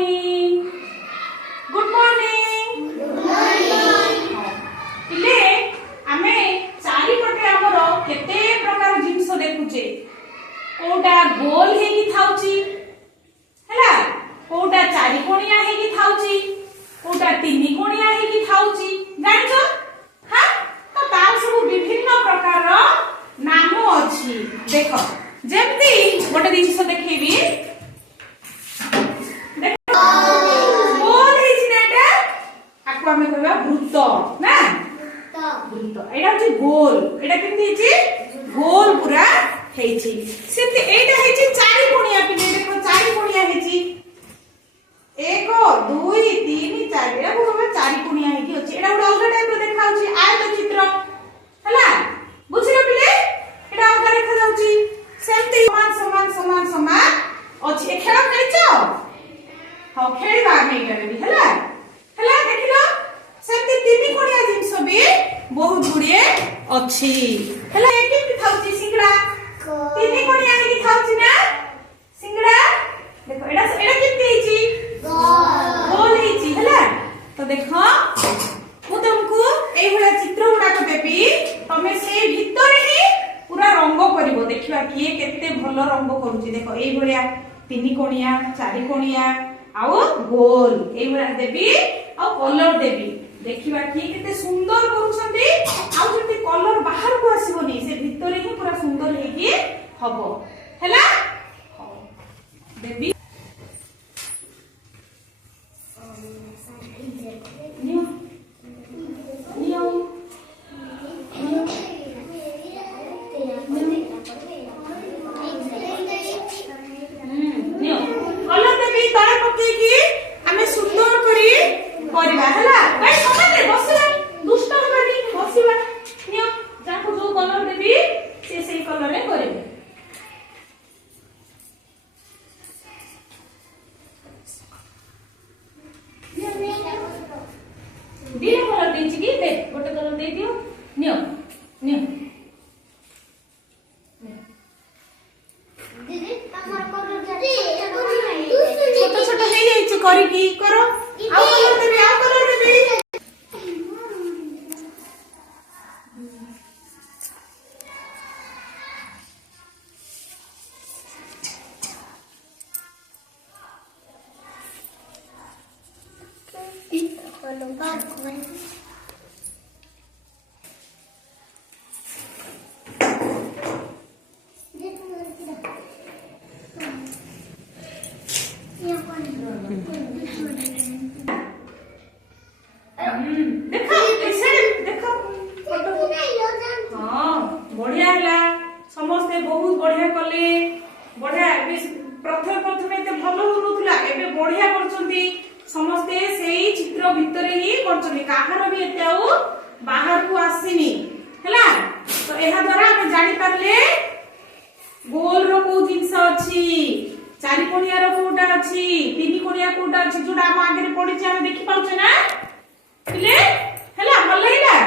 morning good morning पिले आमे चारि पटे हमर केते प्रकार जिंस देखुचे कोटा गोल हेकी थाउची हैला कोटा चारि कोणिया हेकी थाउची कोटा तीन कोणिया हेकी थाउची जानछो हां तो तार सब विभिन्न प्रकार नाम अछि देखो जेमती गोटे जिंस देखिबी आमे कहबा वृत्त ना वृत्त एटा होची गोल एटा केमती हेची गोल पूरा हेची सेते एटा हेची चारि कोणिया पिले देखो चारि कोणिया हेची 1 2 3 4 एटा कहबा चारि कोणिया हेकी अछि एटा उडा अलग टाइप रो देखा होची आयत चित्र हला बुझिलो पिले एटा अलग देखा जाउची सेमती समान समान समान समान अछि ए खेल खेलचो हां खेलबा आमे एटा भी हला हला देखिलो सेते तीन कोणिया जिंस भी बहुत गुड़िए अछि हला एकी भी थाउची सिंगड़ा तीन कोणिया हेकी थाउची ना सिंगड़ा देखो एडा केमती हेची गोल हेची हला तो देखो मु तुमको एई भला चित्र गुडा को देबी तमे से भीतर ही पूरा रंग करिवो देखिबा किए केते भलो रंग करूची देखो एई भलिया तीन कोणिया चारि कोणिया आउ गोल एई भला देबी आ कलर देबी देखिबा कि केते सुंदर करूछंती आ जति कलर बाहर को आसीबोनी से भितरे ही पूरा सुंदर हेकी हबो हैला देबी नियो नियो नियो कलर देबी तळे पके की हमें सुंदर करी करबा हैला भाई समझले बसिबा दुष्ट होबानी बसिबा नियो जाको जो कलर देबी से सेही कलर रे करबे दिने कलर देछि की दे गोटे कलर दे दियो नियो नियो दीदी हमर कलर जल्दी छोटा छोटा हे जाइछ करी की करो आ कलर देबे आ कलर देबे देखो देखो हां बढ़िया हला समस्त बहुत बढ़िया कले बढ़िया प्रथम प्रथम एते भलो होनुतला एबे बढ़िया करछंती समस्त सेही चित्र भितरे ही करछंती काहर भी एते आउ बाहर को आसीनी हला तो एहा द्वारा हम जानि पारले गोल रो को जिंस अछि चारि कोणिया रो कोटा अछि तीन कोणिया कोटा अछि जोडा हम आगे पढिछि हम देखि पाउछे ना पिले हला भल लागला